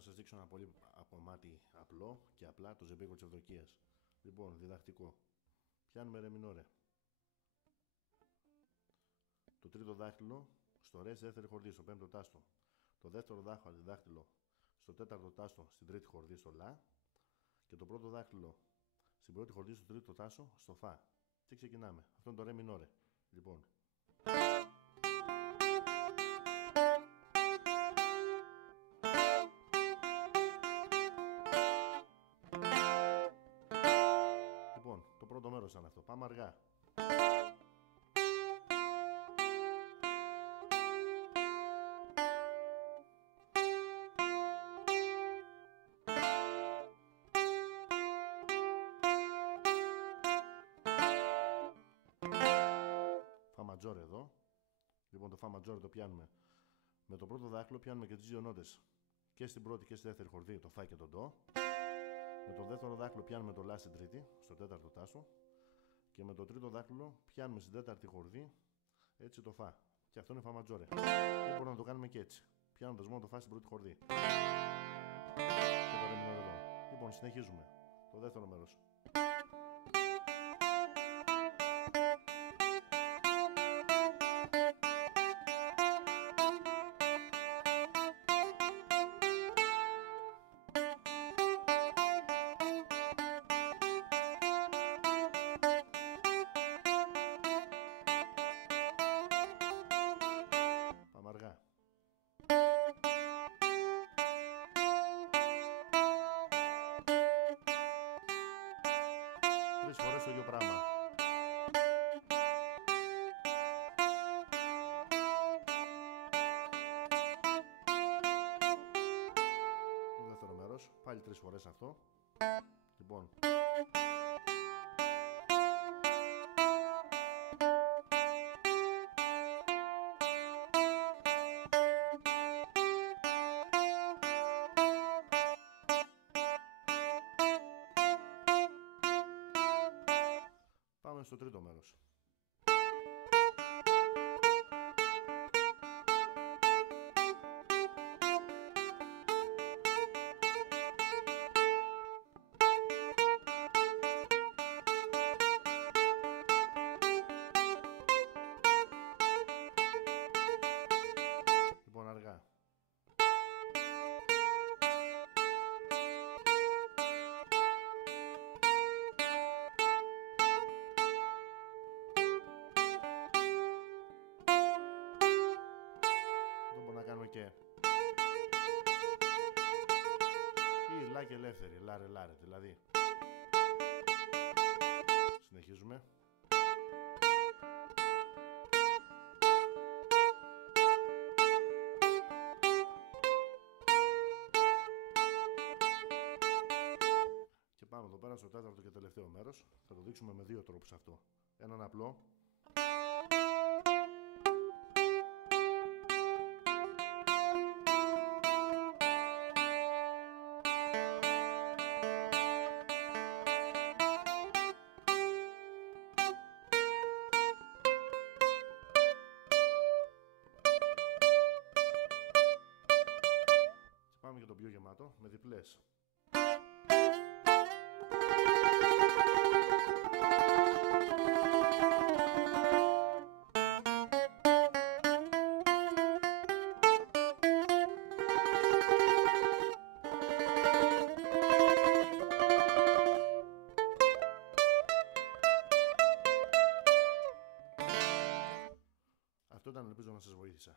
να σας δείξω ένα πολύ κομμάτι απλό και απλά, το ζεμπέκικο της Ευδοκίας. Λοιπόν, διδακτικό. Πιάνουμε ρε μινόρε. Το τρίτο δάχτυλο στο ρε στη δεύτερη χορδή, στο πέμπτο τάστο. Το δεύτερο δάχτυλο στο τέταρτο τάστο, στην τρίτη χορδή, στο λα. Και το πρώτο δάχτυλο στην πρώτη χορδή, στο τρίτο τάστο, στο φα. Και ξεκινάμε. Αυτό είναι το ρε μινόρε. Λοιπόν. Λοιπόν, το πρώτο μέρος ήταν αυτό. Πάμε αργά. Φα ματζόρε εδώ. Λοιπόν, το φα ματζόρε το πιάνουμε. Με το πρώτο δάχτυλο πιάνουμε και τις δύο νότες. Και στην πρώτη και στη δεύτερη χορδή, το φα και το ντο. Με το δεύτερο δάχτυλο πιάνουμε το λα στην τρίτη, στο τέταρτο τάστο. Και με το τρίτο δάχτυλο πιάνουμε στην τέταρτη χορδή, έτσι το φα. Και αυτό είναι φα ματζόρε. Και μπορούμε να το κάνουμε και έτσι. Πιάνοντας μόνο το φα στην πρώτη χορδή. Και το ρε μινόρε εδώ. Λοιπόν, συνεχίζουμε. Το δεύτερο μέρος. Πάμε αργά. Τρεις φορές το ίδιο πράγμα. Το δεύτερο μέρος, πάλι τρεις φορές αυτό. Λοιπόν. Πάμε στο τρίτο μέρος. Λοιπόν, αργά. Να κάνουμε και ή λα και ελεύθερη, λάρε λάρε, δηλαδή. Συνεχίζουμε. Και πάμε εδώ πέρα στο τέταρτο και τελευταίο μέρος. Θα το δείξουμε με δύο τρόπους αυτό. Έναν απλό. Πάμε για το πιο γεμάτο, με διπλές. Αυτό ήταν, ελπίζω να σας βοήθησα.